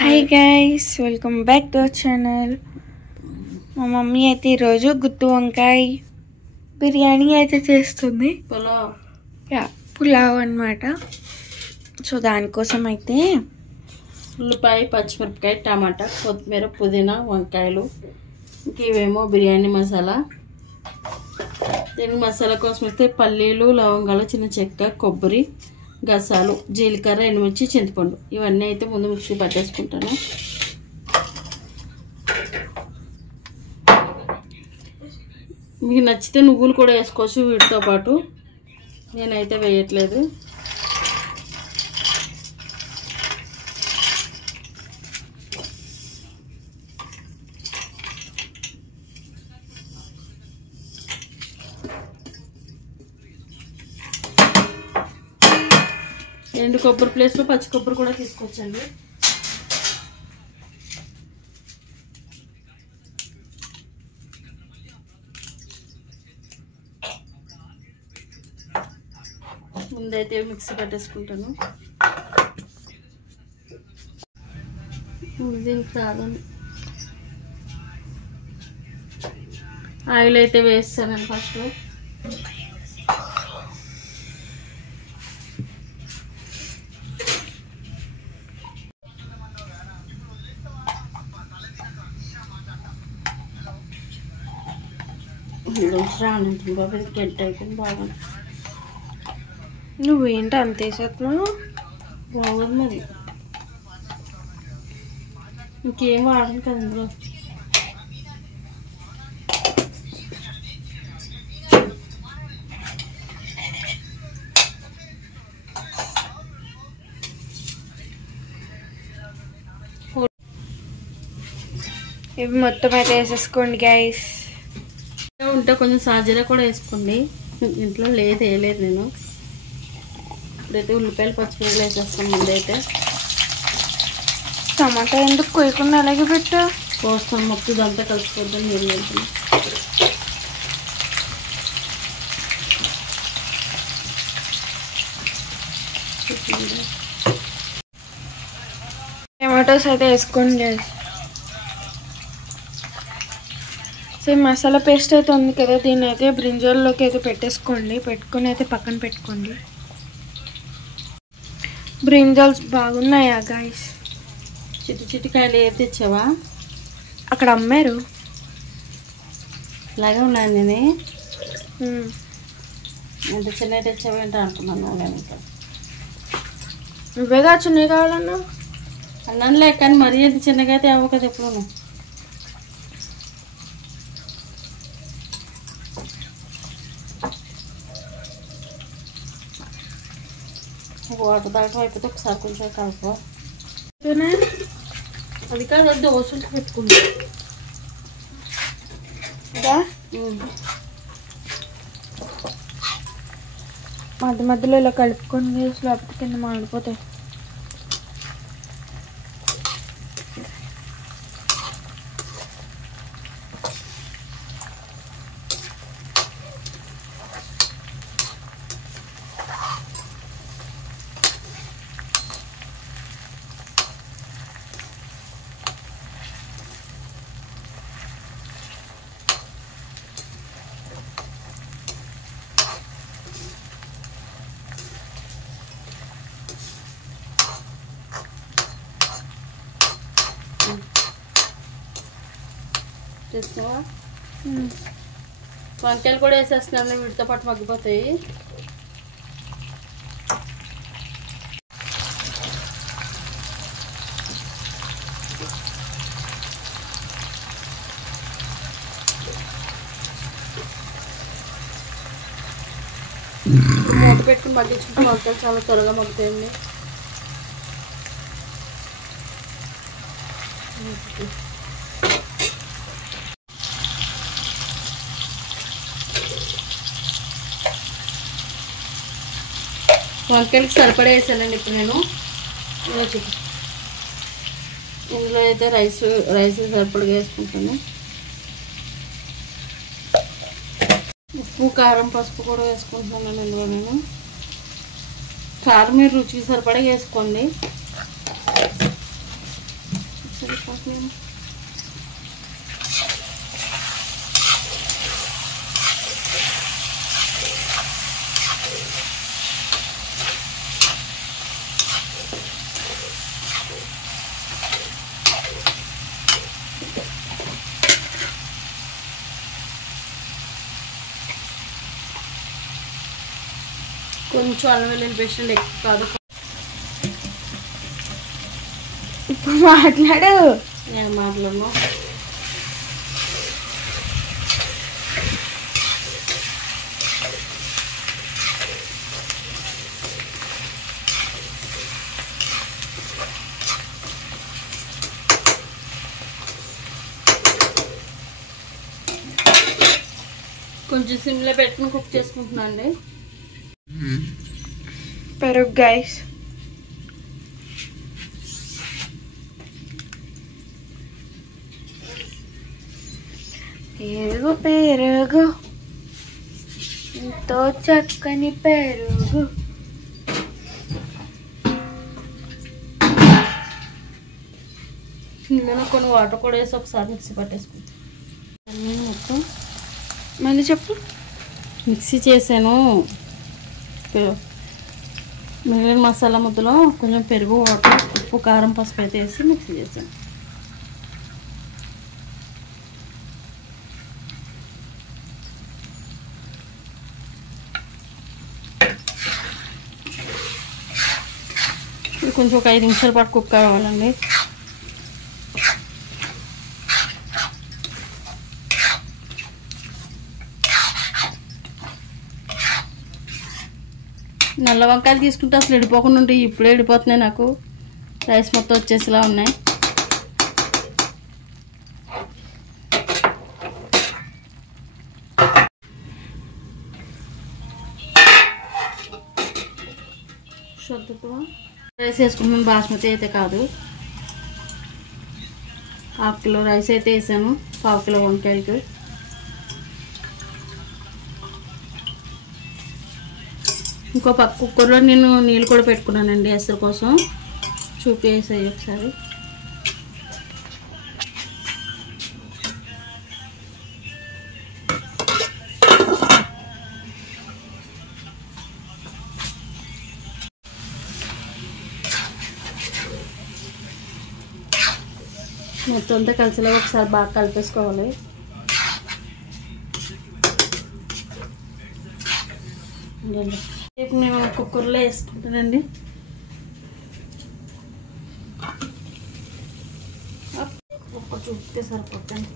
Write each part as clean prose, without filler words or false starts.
Hi guys, welcome back to our channel. మా mummy అయితే ఈరోజు గుత్తి వంకాయ బిర్యానీ అయితే చేస్తుంది. పులావ్ అన్నమాట. సో దానికోసం అయితే ఉల్లిపాయ, పచ్చిమిరపకాయ, టమాటా, కొత్తిమీర, పుదీనా, వంకాయలు, ఇంకేమో బిర్యానీ మసాలా. దీని మసాలా కోసం అయితే పల్లీలు, లవంగాలు, చిన్న చెక్క, కొబ్బరి, గసాలు, జీలకర్ర, ఎండుమిర్చి, చింతపండు ఇవన్నీ అయితే ముందు మిక్సీ పట్టేసుకుంటాను. మీకు నచ్చితే నువ్వులు కూడా వేసుకోవచ్చు వీటితో పాటు, నేనైతే వేయట్లేదు. ఎండు కొబ్బరి ప్లేస్లో పచ్చి కొబ్బరి కూడా తీసుకొచ్చండి. ముందైతే మిక్సీ పట్టేసుకుంటాను. దీనికి కాదండి ఆయిల్ అయితే వేస్తానండి. ఫస్ట్ రానంటుంది బాబు, గడ్డ అయిపోయింది బాగా. నువ్వేంటి అంత వేసేస్తున్నావు? బాగుంది మరి, ఇంకేం వాడను కదా ఇందులో. ఇవి మొత్తం అయితే వేసేసుకోండి గైస్. ఉంటే కొంచెం సాజీరా కూడా వేసుకోండి, ఇంట్లో లేదు వేయలేదు నేను. ఇప్పుడైతే ఉల్లిపాయలు, పచ్చిమిరపకాయలు వేసేస్తాను. ముందైతే టమాటా ఎందుకు కొయ్యకుండా అలాగే పెట్టా? కోస్తాం మొత్తం ఇదంతా కలిసిపోద్దాం. నీళ్ళు వేసుకుని టమాటోస్ అయితే వేసుకోండి గైస్. సో మసాలా పేస్ట్ అయితే ఉంది కదా, దీన్ని అయితే బ్రింజాల్లోకి అయితే పెట్టేసుకోండి. పెట్టుకొని అయితే పక్కన పెట్టుకోండి. బ్రింజాల్స్ బాగున్నాయా గైస్? చిట్టి చిట్టికాయలు ఏది తెచ్చావా? అక్కడ అమ్మారు. ఇలాగే ఉన్నాను నేను. ఎంత చిన్నవి తెచ్చావా ఏంటో అనుకున్నాను. నేను నువ్వేగా చిన్నవి కావాలన్నా అన్నానులే, కానీ మరీ ఎంత చిన్నగా అయితే అవ్వ కదా ఎప్పుడు. వాటర్ దాకా అయిపోతే ఒకసారి కొంచెం కలుపు. అది కాదు, దోశలు పెట్టుకుంటా. మధ్య మధ్యలో ఇలా కలుపుకొని లేకపోతే కింద మాడిపోతాయి. చేస్తావా? వంకాయలు కూడా వేసేస్తున్నాను, వీటితో పాటు మగ్గిపోతాయి. మూత పెట్టుకుని మగ్గించుకుంటే వంకాయలు చాలా త్వరగా మగ్గుతాయండి. వంకాయలకి సరిపడా వేసానండి ఇప్పుడు నేను. ఇందులో అయితే రైస్ సరిపడా వేసుకుంటాను. ఉప్పు, కారం, పసుపు కూడా వేసుకుంటున్నాను ఇందులో నేను. కారం మీరు రుచికి సరిపడా వేసుకోండి. అయిపోతున్నాను. కొంచెం అల్లం వెల్లుల్లి పేస్ట్ ఎక్కువ కాదు. ఇప్పుడు మాట్లాడు. నేను మాట్లాడను. కొంచెం సిమ్లో పెట్టుకుని కుక్ చేసుకుంటున్నాను అండి. పెరుగు గైస్, పెరుగు పెరుగు ఎంతో చక్కని పెరుగు. ఇందులో కొన్ని వాటర్ కూడా వేసి ఒకసారి మిక్సీ పట్టేసుకుంటాను. నేను మొత్తం మళ్ళీ చెప్పు. మిక్సీ చేశాను. మిగిలిన మసాలా ముద్దలో కొంచెం పెరుగు, వాటర్, ఉప్పు, కారం, పసుపు అయితే వేసి మిక్సీ చేశాను. ఇది కొంచెం ఒక 5 నిమిషాల పాటు కుక్ కావాలండి. నల్ల వంకాయలు తీసుకుంటే అసలు ఎడిపోకుండా ఉంటాయి. ఇప్పుడే ఎడిపోతున్నాయి. నాకు రైస్ మొత్తం వచ్చేసిలా ఉన్నాయి. రైస్ వేసుకుంటున్నాను. బాస్మతి అయితే కాదు. 1/2 కిలో రైస్ అయితే వేసాను 1/2 కిలో వంకాయలకి. ఇంకో పక్క కుక్కర్లో నేను నీళ్ళు కూడా పెట్టుకున్నానండి ఎసరు కోసం. చూపేసాయి ఒకసారి. మొత్తం అంతా కలిసిలా ఒకసారి బాగా కలిపేసుకోవాలి. ఇప్పుడు నేను కుక్కర్లో వేసుకుంటానండి. ఒక్క చూపితే సరిపోతుంది.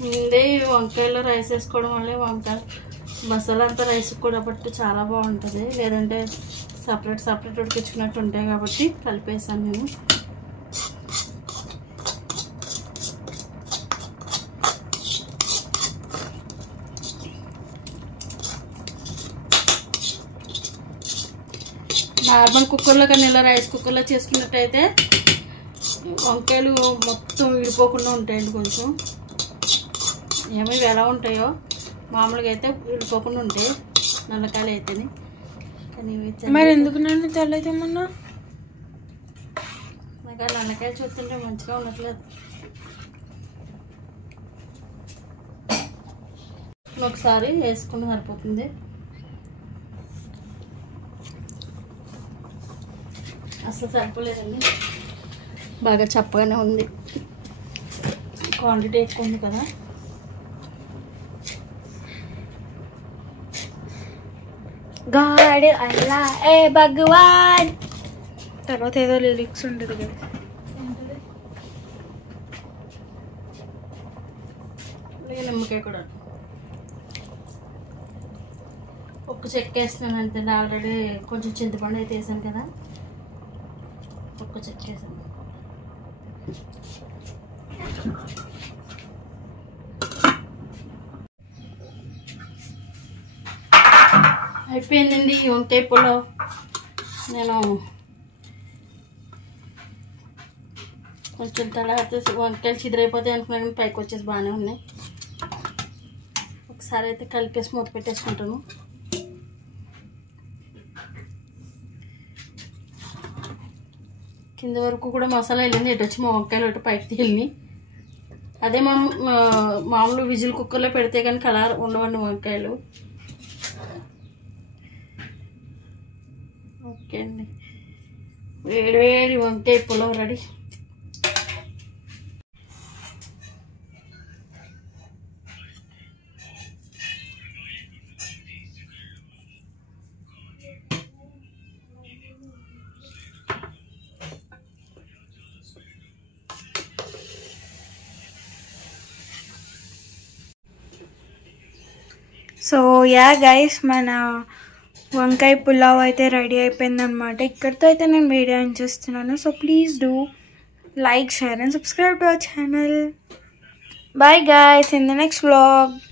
ముందే వంకాయలో రైస్ వేసుకోవడం వల్ల వంకాయ మసాలా అంతా రైస్ కూడా బట్టి చాలా బాగుంటుంది. లేదంటే సపరేట్ ఉడికించుకున్నట్టు ఉంటాయి కాబట్టి కలిపేసాను నేను. నార్మల్ కుక్కర్లో కానీ ఇలా రైస్ కుక్కర్లో చేసుకున్నట్టయితే వంకాయలు మొత్తం విడిపోకుండా ఉంటాయండి. కొంచెం ఏమో ఇవి ఎలా ఉంటాయో మామూలుగా అయితే విడిపోకుండా ఉంటాయి నల్లకాయలు అయితేనే. కానీ మరి ఎందుకు నన్ను తెల్లదేమన్నా? నాకు ఆ నల్లకాయలు చూస్తుంటే మంచిగా ఉండట్లేదు. ఒకసారి వేసుకుని సరిపోతుంది. అసలు సరిపోలేదండి. బాగా చప్పగానే ఉంది. క్వాంటిటీ ఎక్కువ ఉంది కదా. గాడ్ అల్లా ఏ భగవాన్. తర్వాత ఏదో లిరిక్స్ ఉంటుంది కదా. నిమ్మకాయ కూడా ఒక్క చెక్క వేస్తున్నాను అంతే. ఆల్రెడీ కొంచెం చింతపండు అయితే వేసాను కదా. ఒక్క చెక్క వేసాను. అయిపోయిందండి ఈ వంకాయ పులావ్. నేను కొంచెం తర్వాత వంకాయలు చిదిరైపోతాయి అనుకున్నాను. పైకి వచ్చేసి బాగానే ఉన్నాయి. ఒకసారి అయితే కలిపేసి మూత పెట్టేసుకుంటాను. కింద వరకు కూడా మసాలా వెళ్ళింది. ఇటు వచ్చి మా వంకాయలు ఒకటి పైకి వెళ్ళి అదే మామూలు విజిల్ కుక్కర్లో పెడితే కానీ కలర్ ఉండవండి వంకాయలు. ఓకే అండి, వేడి వేడి వంకాయ pulao ready. So yeah guys, మన వంకాయ పులావ్ అయితే రెడీ అయిపోయిందనమాట. ఇక్కడితో అయితే నేను వీడియో చేస్తున్నాను. So please do like, share and subscribe to our channel. Bye guys, in the next vlog.